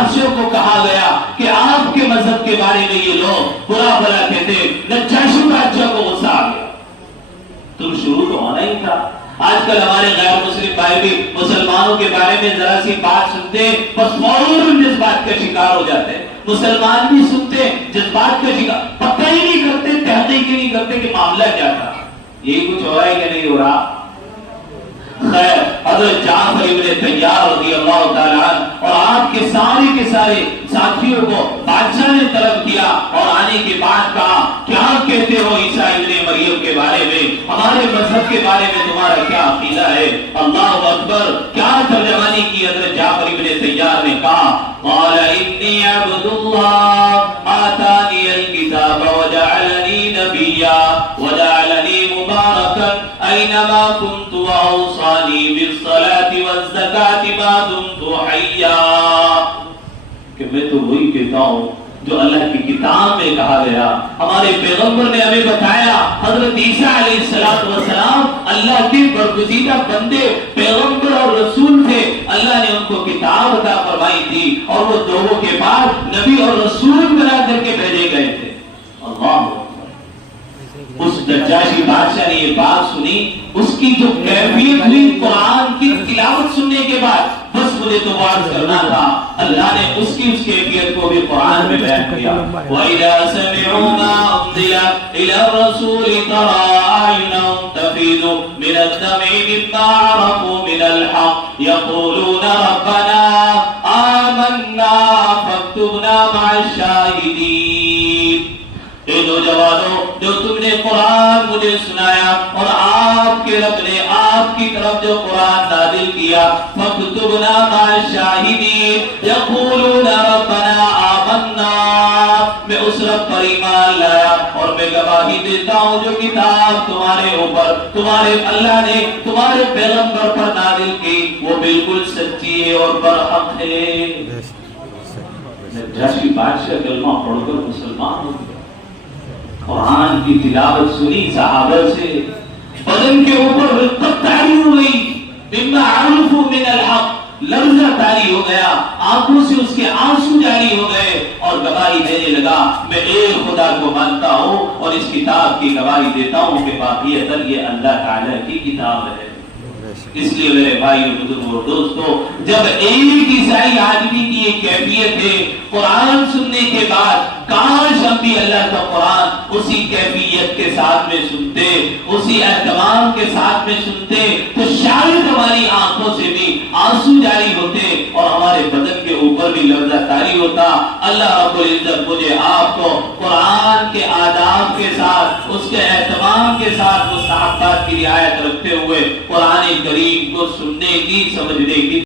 بادشاہ کو کہا گیا کہ آپ کے مذہب کے بارے میں یہ لوگ برا بھلا کہتے، نجاشی بادشاہ کو غصہ آ گیا، تم شروع تو ہونا ہی تھا۔ آج کل ہمارے غیر مسلم بھائی بھی مسلمانوں کے بارے میں ذرا سی بات سنتے بس فوراً جذبات کا شکار ہو جاتے ہیں۔ مسلمان بھی سنتے جذبات کا شکار، پتہ ہی نہیں کرتے، تحقیق ہی نہیں کرتے کہ معاملہ کیا تھا۔ یہی کچھ ہو رہا ہے کہ نہیں ہو رہا؟ خیر، حضرت جعفر ابن طیار رضی اللہ تعالیٰ عنہ اور آپ کے سارے ساتھیوں کو بادشاہ نے طلب کیا اور آنے کے بعد کہا، کیا کہتے ہو عیسیٰ ابن مریم کے بارے میں، ہمارے مذہب کے بارے میں تمہارا کیا عقیدہ ہے؟ اللہ اکبر، کیا ترجمانی کی حضرت جعفر ابن طیار نے کہا، قال انی عبد اللہ آتانی الکتاب وجعلنی نبیا وجعلنی مبارکا اینما کنت واوصانی بالصلاة والزکاة ما دمت حیا، کہ میں تو وہی کہتا ہوں جو اللہ کی کتاب میں کہا گیا، ہمارے پیغمبر نے ہمیں بتایا، حضرت عیسیٰ علیہ السلام اللہ کے برگزیدہ بندے پیغمبر اور رسول تھے، اللہ نے ان کو کتاب عطا فرمائی تھی اور وہ دونوں کے بعد نبی اور رسول بنا کر کے بھیجے گئے تھے۔ اللہ، اس نجاشی بادشاہ نے یہ بات سنی، اس کی جو کیفیت ہوئی قرآن کی تلاوت سننے کے بعد، بس مجھے تو واضح کرنا تھا، اللہ نے اس کیفیت کو بھی قرآن میں بیان کیا۔ وَإِذَا سَمِعُوا مَا أُنزِلَ إِلَى الرَّسُولِ تَرَىٰ أَعْيُنَهُمْ تَفِيضُ مِنَ الدَّمْعِ مِمَّا عَرَفُوا مِنَ الْحَقِّ يَقُولُونَ رَبَّنَا آمَنَّا فَاكْتُبْنَا مَعَ الشَّاهِدِينَ۔ اے نوجوانوں، جو تم نے قرآن مجھے سنایا اور آپ کے رب نے آپ کی طرف جو قرآن نازل کیا، فَاكْتُبْنَا مَعَ الشَّاهِدِينَ يَقُولُونَ رَبَّنَا آمَنَّا، میں اس رب پر ایمان لایا اور میں گواہی دیتا ہوں جو کتاب تمہارے اوپر تمہارے اللہ نے تمہارے پیغمبر پر نازل کی وہ بالکل سچی ہے اور برحق ہے۔ نجاشی بادشاہ کلمہ پڑھ کر مسلمان ہو گیا، قرآن کی تلاوت سنی صحابہ سے، بدن کے اوپر رقت طاری ہو گئی، مما عرفوا من الحق، لرزہ طاری ہو گیا، آنکھوں سے اس کے آنسو جاری ہو گئے اور گواہی دینے لگا، میں ایک خدا کو مانتا ہوں اور اس کتاب کی گواہی دیتا ہوں کہ باقیتاً یہ اللہ تعالیٰ کی کتاب ہے۔ اس لیے میرے بھائیو، بزرگوں اور دوستو، جب ایک عیسائی آدمی کی یہ کیفیت ہے قرآن سننے کے بعد، کاش ہم بھی اللہ کا قرآن اسی کیفیت کے ساتھ میں سنتے، اسی اہتمام کے ساتھ میں سنتے، تو شاید ہماری آنکھوں سے بھی آنسو جاری ہوتے اور ہمارے بدن کے اوپر بھی لرزہ طاری ہوتا۔ اللہ رب العزت مجھے آپ کو قرآن کے آداب کے ساتھ، اس کے اہتمام کے ساتھ، مستحبات کی رعایت رکھتے ہوئے قرآن کریم کو سننے کی، سمجھنے کی